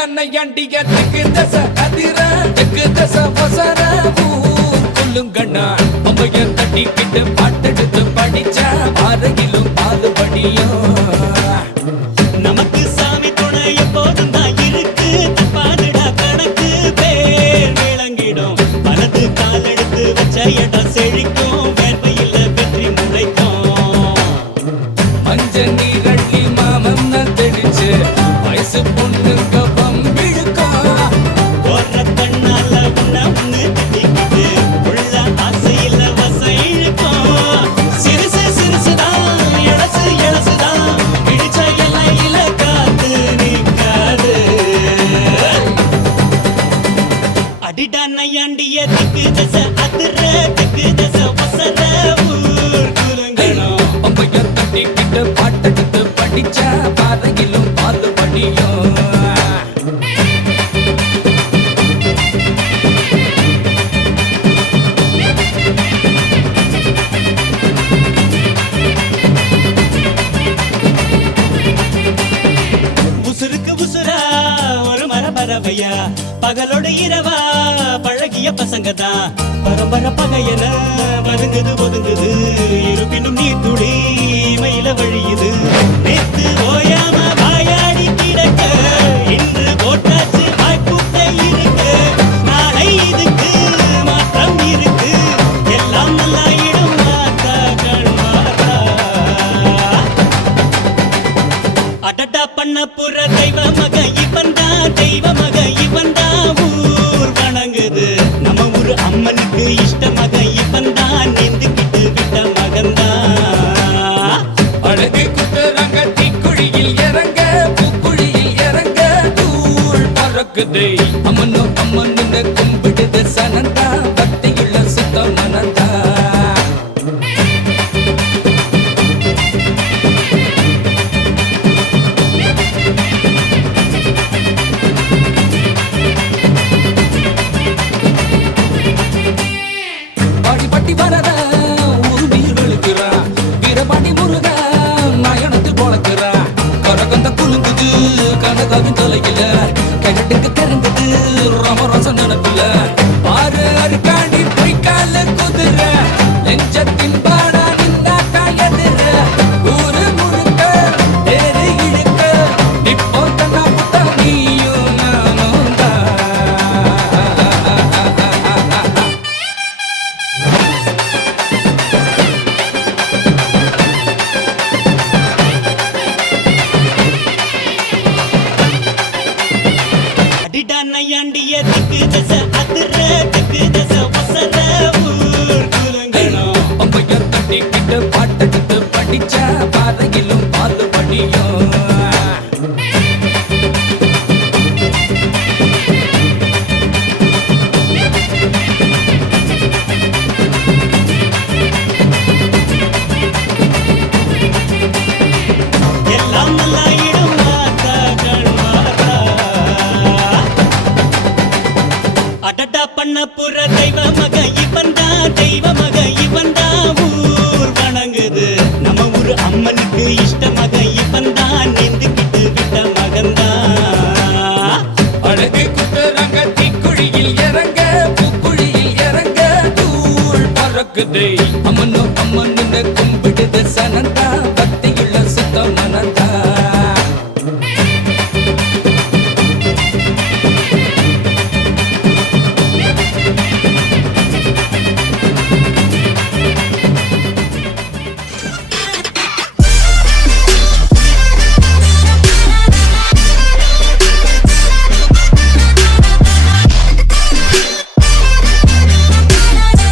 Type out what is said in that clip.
அடிடானையாண்டிய தெக்கு தச அதிர தெக்கு தச வசர கொல்லுங்கண்ணா அம்மைய தட்டிக்கிட்டு பாட்டெடுத்து படிச்சா பாறையிலும் பாலுபடியும் நமக்கு சாமி துணை எப்போதும் தான் இருக்கு தப்பாதுடா கணக்கு பேர் விளங்கிடும் வலது கால் எடுத்து வச்ச இடம் செழிக்கும் வேர்வையில் வெற்றி முளைக்கும் மஞ்ச நீரள்ளி மாமம் தெளிச்சு வயசு பொண்ணு கபம் விழுக்கும் போற கண்ணால உன்ன ஒண்ணு கட்டிக்கிட்டு உள்ள ஆசையில் வசம் இழுக்கும் சிறுசு சிறுசுதான் எழசு எழசுதான் இடிச்ச எல்லையில காத்து நிற்காது அடிடா நையாண்டிய திக்கு தசை அதிர திக்கு தசை வசர ஊர் குலுங்கணும் அம்மைய தட்டிக்கிட்டு பாட்டெடுத்து படிச்சா பாறையிலும் பாலுபடியும் உசுருக்கு உசுரா ஒரு மரபறவையா பகலோட இரவா பழகிய பசங்க தான் பரம்பர பகையன வதுங்குது ஒதுங்குது இருப்பினும் நீ துளி மயில வழியுது நேத்து ஓயாம வாயாடி கிடக்க இன்று போட்டாச்சு வாய்ப்புட்டை இருக்கு நாளை இதுக்கு மாற்றம் இருக்கு எல்லாம் நல்லாயிடும் மாத்தா கண்மாத்தா அடடா பண்ண புற தெய்வ மக இவன்தான் தெய்வ மக இவன்தான் ஊர் வணங்குது நம்ம ஊரு அம்மனுக்கு இஷ்ட மக இவன்தான் நீந்துக்கிட்டு விட்ட மகன்தான் அழகு குத்துறாங்க தீக்குழியில் இறங்க பூக்குழியில் இறங்க தூள் பறக்குதே அம்மனோ அம்மன்னு